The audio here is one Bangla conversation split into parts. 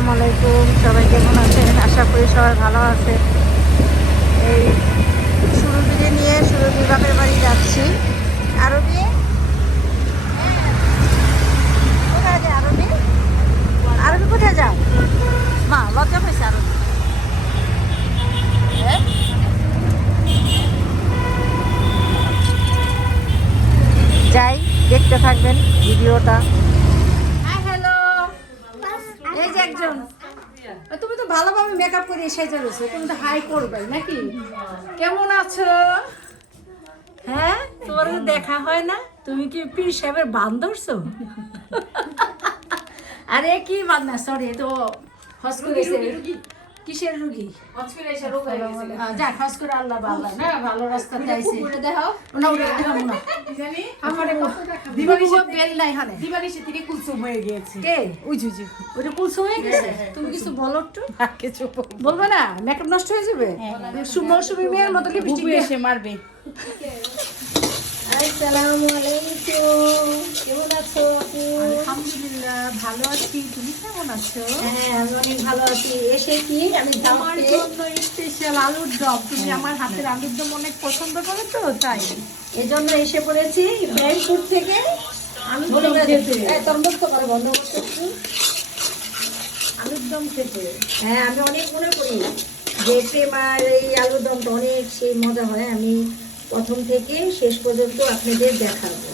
আসসালামু আলাইকুম, সবাই কেমন আছেন? আশা করি সবাই ভালো আছে। এই সুরভিকে নিয়ে সুরভির বাপের বাড়ি যাচ্ছি। আরবি কোথায় যায়? আরবি আরবি কোথায় যাও? মা লজ্জা পেয়েছে আরবি। হ্যাঁ? যাই, দেখতে থাকবেন ভিডিওটা। হ্যালো, এই যে একজন। তুমি তো ভালোভাবে মেকআপ করে সেজে রয়েছো, তুমি তো হাই করবে নাকি? কেমন আছো? হ্যাঁ, তোমার তো দেখা হয় না। তুমি কি পীর সাহেবের বান ধরছো? আরে কি বান না, সরি, তো হজ করেছে। কিসের রুগী? যাক, হজ করে আল্লাহ ভালো না, ভালো রাস্তাতে আইছে। দেখাও না, ওটা দেখাবো না। আমারে দিবানিশা বেল নাই হানে। দিবানিশা থেকে কুলসুম হয়ে গিয়েছে। কে? উজি ওটা কুলসুম হয়ে গেছে। তুমি কিছু বলো একটু। কিছু বলবে না? মেকআপ নষ্ট হয়ে যাবে। মৌসুমী মেয়ের মতো লিপস্টিক এসে মারবে। আসসালামু আলাইকুম, কেমন আছো আপু? আলহামদুলিল্লাহ ভালো আছি, তুমি কেমন আছো? হ্যাঁ, আমি অনেক ভালো আছি। এসে কি আমি তোমার জন্য স্পেশাল আলুর দম, তুমি আমার হাতের আলুর দম অনেক পছন্দ করো তো, তাই এজন্য এসে পড়েছি ব্যাংকুট থেকে আলুর দম খেতে। তোর মুক্ত করে বন্ধ করতে একটু। আলুর দম খেতে হ্যাঁ, আমি অনেক মনে করি যে প্রেমার এই আলুর দমটা অনেক সেই মজা হয়। আমি প্রথম থেকে শেষ পর্যন্ত আপনাদের দেখাবো।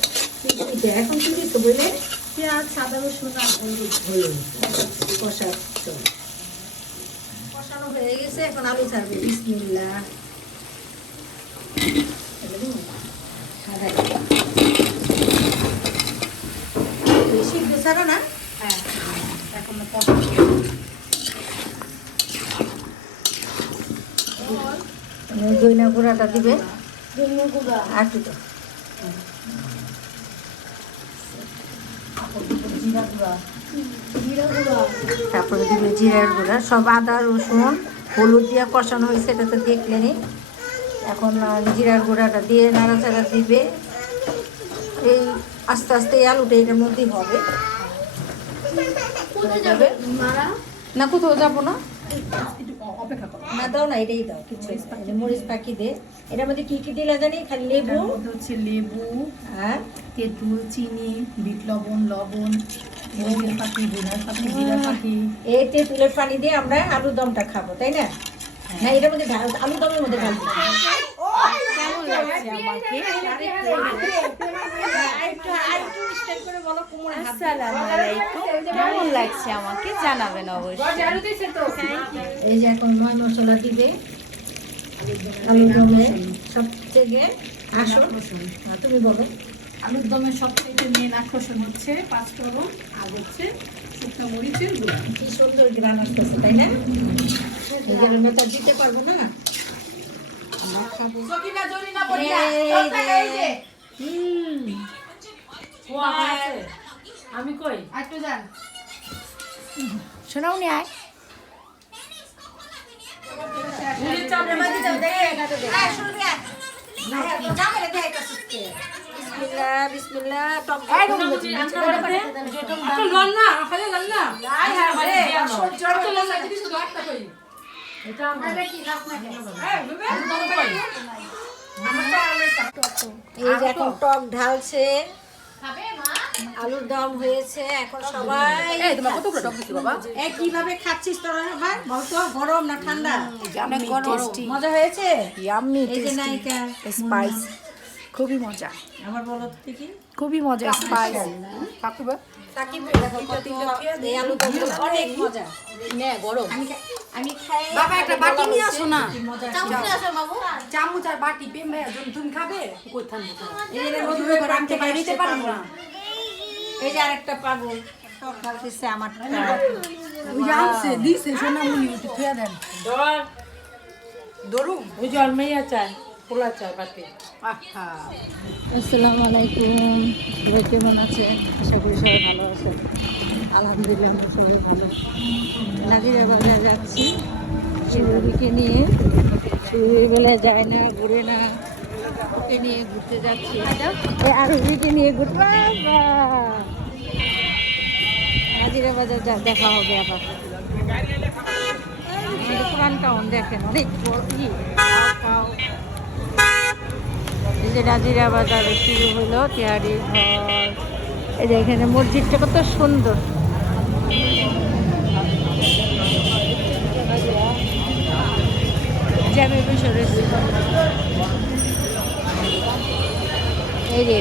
এখন কি দিচ্ছ বললেন? পেঁয়াজ, সাদা রসুন আর হলুদ কষানো হয়ে গেছে, এখন আলু ছাড়বে। বিসমিল্লাহ। সিদ্ধ ছাড়ো না? হ্যাঁ, এখন দইনা গুঁড়াটা দিবে। আর কি তারপরে দিবে জিরার গুঁড়া, সব আদা রসুন হলুদ দিয়ে কষানো হয়েছে, এটা তো দেখলেনি। এখন জিরার গুঁড়াটা দিয়ে নাড়াচাড়া দিবে। এই আস্তে আস্তে এই আলুটা এটার মধ্যেই হবে। না, কোথাও যাবো না, না দাও না, এটাই দাও। কিছু মরিচ পাখি দে। এটার মধ্যে কি কি দিলে জানি? খালি লেবু হচ্ছে, লেবু আর তেঁতুল, চিনি, বিট লবণ, মরিচ পাখি, ধনিয়া পাখি, জিরা পাখি। এই তেঁতুলের পানি দিয়ে আমরা আলুর দমটা খাবো, তাই না? হ্যাঁ, এটার মধ্যে আলুর দমের মধ্যে ঢালবো। কেমন লাগছে আমাকে? কেমন লাগছে আমাকে জানাবেন অবশ্যই। এই যে এখন ময় মশলা দিবে আলুর দমে সবথেকে আকর্ষণ। তুমি বলো। আলুর দমের সবথেকে মেন আকর্ষণ হচ্ছে পাঁচফোড়ন আর হচ্ছে শুকনো মরিচের গুঁড়া। কি সুন্দর গ্রান আসতেছে, তাই না? নিজের মেটা দিতে পারবো না, আমি কই একটু যান শোনাও নি। আয় বিসমিল্লাহ। এই যে এখন টক ঢালছে, আলুর দম হয়েছে। এখন সবাই কিভাবে খাচ্ছিস তোরা? বলতো গরম না ঠান্ডা? মজা হয়েছে। এই যে নায়িকা স্পাইস খুবই মজা, আমার বলো তো কি খুবই মজা স্পাইস। অনেক মজা। আমি খাই। বাবা একটা বাটি নিয়ে আসো না। চামচ আর বাটি পেমে তুমি খাবে কোথায়? এই যে আরেকটা পাগল সকাল দিচ্ছে আমার দিছে সোনামণি খেয়ে দেন। দরুম ওই জল মেয়া চায়, পোলা চায় বাটি। আসসালামু আলাইকুম, সবাই কেমন আছেন? আশা করি সবাই ভালো আছেন। আলহামদুলিল্লাহ আমরা সবাই ভালো। নাজিরা বাজার যাচ্ছি সুরভিকে নিয়ে। সুরভি বলে যায় না, ঘুরে না, ওকে নিয়ে ঘুরতে যাচ্ছি। আরবিকে নিয়ে ঘুরতে নাজিরা বাজার দেখা হবে আবার। পুরান টাউন দেখেন অনেক এই যে নাজিরা বাজারে শুরু হলো তেহারির ঘর। এই যে এখানে মসজিদটা কত সুন্দর। জ্যামের বসে রয়েছে এই যে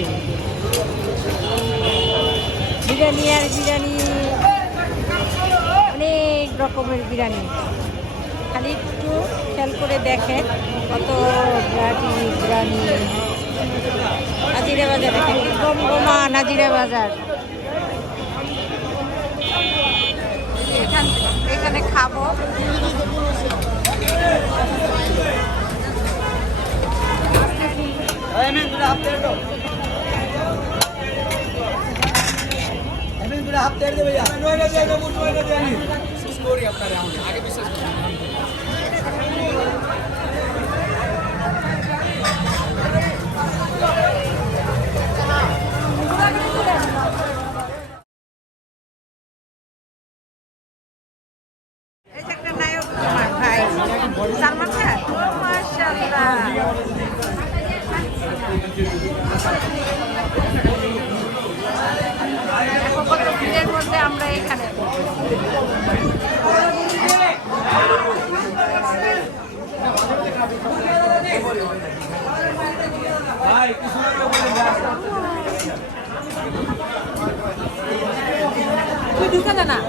বিরিয়ানি আর বিরিয়ানি, অনেক রকমের বিরিয়ানি। খালি একটু খেয়াল করে দেখেন কত বিরিয়ানি। নাজিরা বাজার দেখেন গমগমা নাজিরা বাজার। এখানে খাবো। একটা নায়ক তোমার ভাই সালমান খান। মাশাআল্লাহ কত ভিড়ের মধ্যে আমরা এখানে। না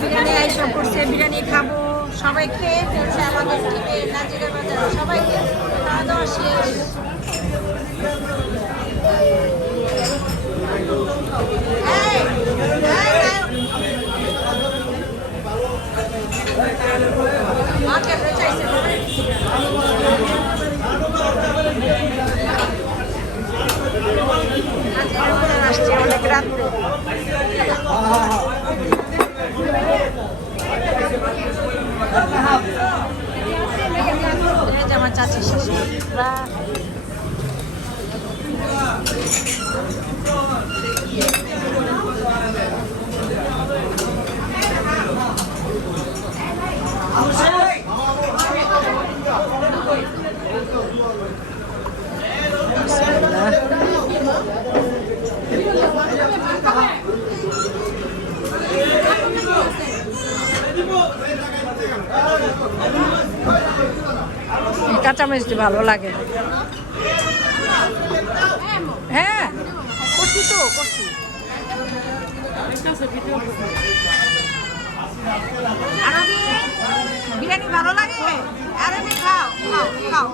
বিরিয়ানি আইসব করছে, বিরিয়ানি খাবো। সবাই খেয়ে ফেলছে আমাদের থেকে নাজিরা বাজারে। সবাইকে খাওয়া দাওয়া শেষ। আসছে অনেক রাত্রে। আমার চাচি শাশুড়িরা কাঁচামরিচটি ভালো লাগে। হ্যাঁ করছি তো করছি। বিরিয়ানি ভালো লাগে। আরে খাও খাও খাও।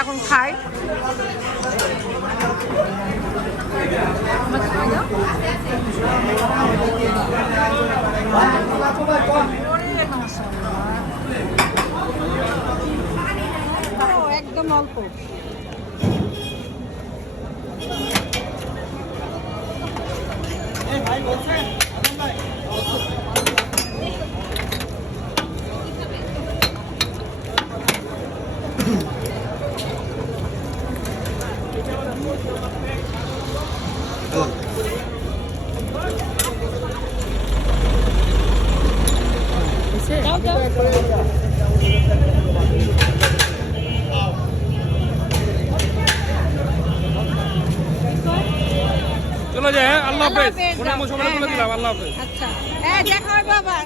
এখন খাই। একদম অল্প। চলো যাই। আল্লাহ হাফেজ। ওটা আমি সবাই বলে দিলাম আল্লাহ হাফেজ। আচ্ছা দেখা হবে আবার।